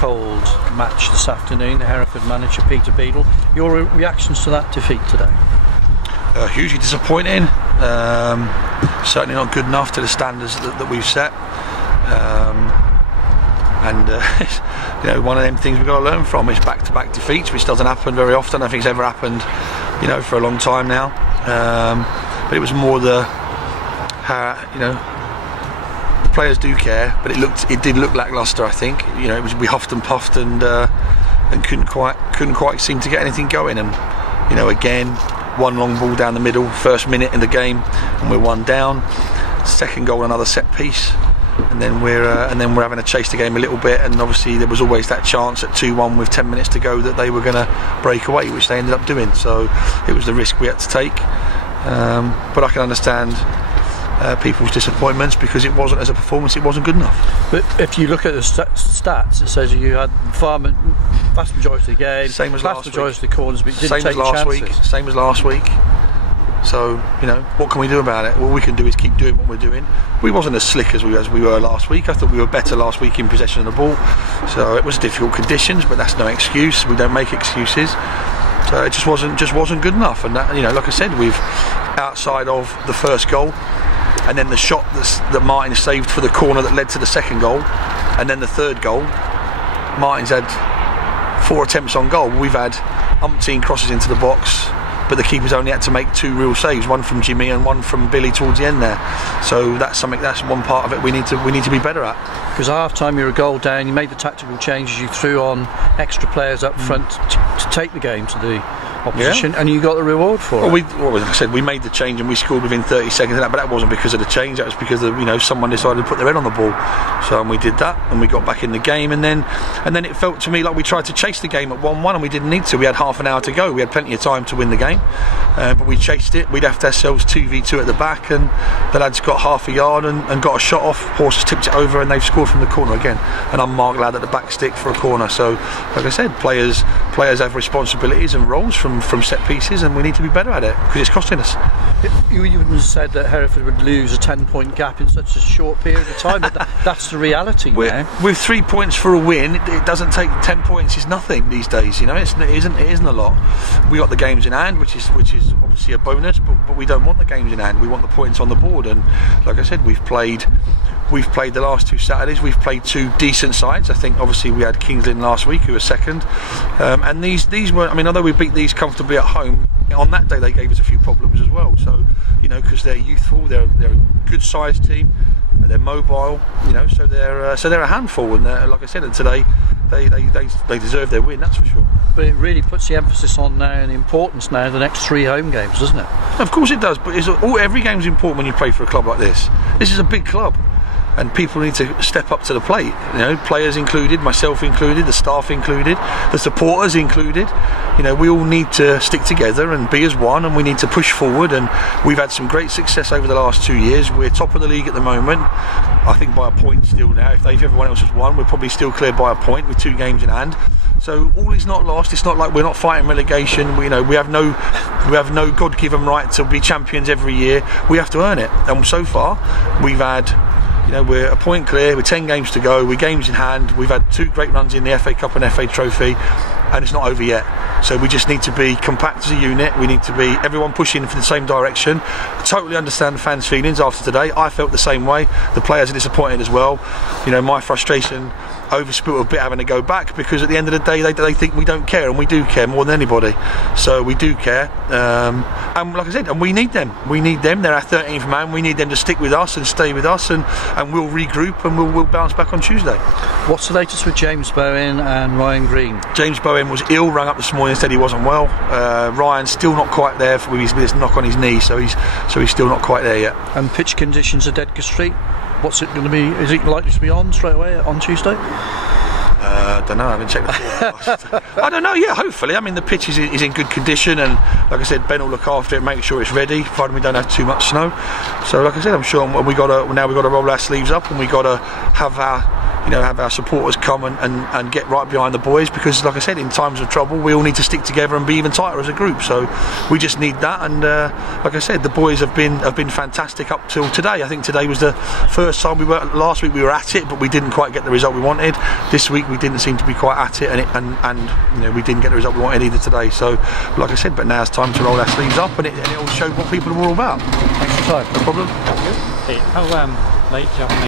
cold match this afternoon, the Hereford manager Peter Beadle. Your reactions to that defeat today? Hugely disappointing. Certainly not good enough to the standards that we've set. You know, one of them things we've got to learn from is back-to-back defeats, which doesn't happen very often. I don't think it's ever happened, you know, for a long time now. But it was more the, you know, the players do care, but it did look lacklustre. I think, you know, we huffed and puffed and couldn't quite seem to get anything going. And you know, again, one long ball down the middle, first minute in the game, and we're one down. Second goal, another set piece. And then we're having to chase the game a little bit, and obviously there was always that chance at 2-1 with 10 minutes to go that they were going to break away, which they ended up doing. So it was the risk we had to take. But I can understand people's disappointments, because it wasn't, as a performance, it wasn't good enough. But if you look at the stats, it says you had vast majority of the game, same as last majority of the corners, but you didn't take chances. Same as last week. So, you know, what can we do about it? What we can do is keep doing what we're doing. We wasn't as slick as we were last week. I thought we were better last week in possession of the ball. So it was difficult conditions, but that's no excuse. We don't make excuses. So it just wasn't good enough. And that, you know, like I said, we've, outside of the first goal, and then the shot that Martin saved for the corner that led to the second goal, and then the third goal, Martin's had 4 attempts on goal. We've had umpteen crosses into the box, but the keeper's only had to make 2 real saves, one from Jimmy and one from Billy towards the end there. So that's one part of it we need to be better at. Because at half time you were a goal down, you made the tactical changes, you threw on extra players up front to take the game to the opposition, and you got the reward for it. Well, like I said, we made the change and we scored within 30 seconds of that, but that wasn't because of the change, that was because of, you know, someone decided to put their head on the ball. So we did that, and we got back in the game, and then it felt to me like we tried to chase the game at 1-1, and we didn't need to. We had half an hour to go, we had plenty of time to win the game, but we chased it. We left ourselves 2v2 at the back, and the lads got half a yard and got a shot off. Horses tipped it over, and they've scored from the corner again. An unmarked lad at the back stick for a corner. So, like I said, players have responsibilities and roles from set pieces, and we need to be better at it, because it's costing us. You even said that Hereford would lose a 10-point gap in such a short period of time, but that's the reality now. With 3 points for a win, it doesn't take. 10 points is nothing these days, you know. It isn't a lot. We got the games in hand, which is obviously a bonus, but we don't want the games in hand. We want the points on the board, and like I said, we've played the last 2 Saturdays. We've played 2 decent sides. I think obviously we had King's Lynn last week, who were second, and these were, I mean, although we beat these comfortably at home, on that day they gave us a few problems as well. So, you know, because they're youthful, they're a good sized team, they're mobile, you know, so they're a handful, and like I said, and today they deserve their win, that's for sure. But it really puts the emphasis on now and the importance now of the next 3 home games, doesn't it? Of course it does, but every game's important when you play for a club like this. This is a big club, and people need to step up to the plate, you know, players included, myself included, the staff included, the supporters included. You know, we all need to stick together and be as one, and we need to push forward, and we've had some great success over the last 2 years. We're top of the league at the moment, I think by a point still now. If everyone else has won, we're probably still clear by a point with 2 games in hand. So all is not lost. It's not like we're not fighting relegation. We have no God-given right to be champions every year. We have to earn it, and so far we've had, you know, we're a point clear with 10 games to go, we're games in hand. We've had 2 great runs in the FA Cup and FA Trophy, and it's not over yet. So we just need to be compact as a unit. We need to be everyone pushing for the same direction. I totally understand the fans' feelings after today. I felt the same way. The players are disappointed as well. You know, my frustration overspilt a bit having to go back, because at the end of the day they think we don't care, and we do care more than anybody. So we do care, and like I said, and we need them. They're our 13th man. We need them to stick with us and stay with us, and we'll regroup, and we'll bounce back on Tuesday. What's the latest with James Bowen and Ryan Green? James Bowen was ill, rang up this morning, said he wasn't well. Ryan's still not quite there with his knock on his knee, so he's still not quite there yet. And pitch conditions at Edgar Street, what's it going to be? Is it likely to be on straight away on Tuesday? I don't know, I haven't checked the forecast. I don't know, yeah, hopefully. I mean, the pitch is in good condition, and like I said, Ben will look after it, make sure it's ready, provided we don't have too much snow. So like I said, I'm sure now we've got to roll our sleeves up, and we've got to have our you know, have our supporters come and get right behind the boys, because like I said, in times of trouble we all need to stick together and be even tighter as a group. So we just need that, and like I said, the boys have been fantastic up till today. I think today was the first time last week we were at it, but we didn't quite get the result we wanted. This week we didn't seem to be quite at it, and you know, we didn't get the result we wanted either today. So like I said, but now it's time to roll our sleeves up, and it'll show what people are all about. Thanks for your time. No problem. Hey, how late do you have to make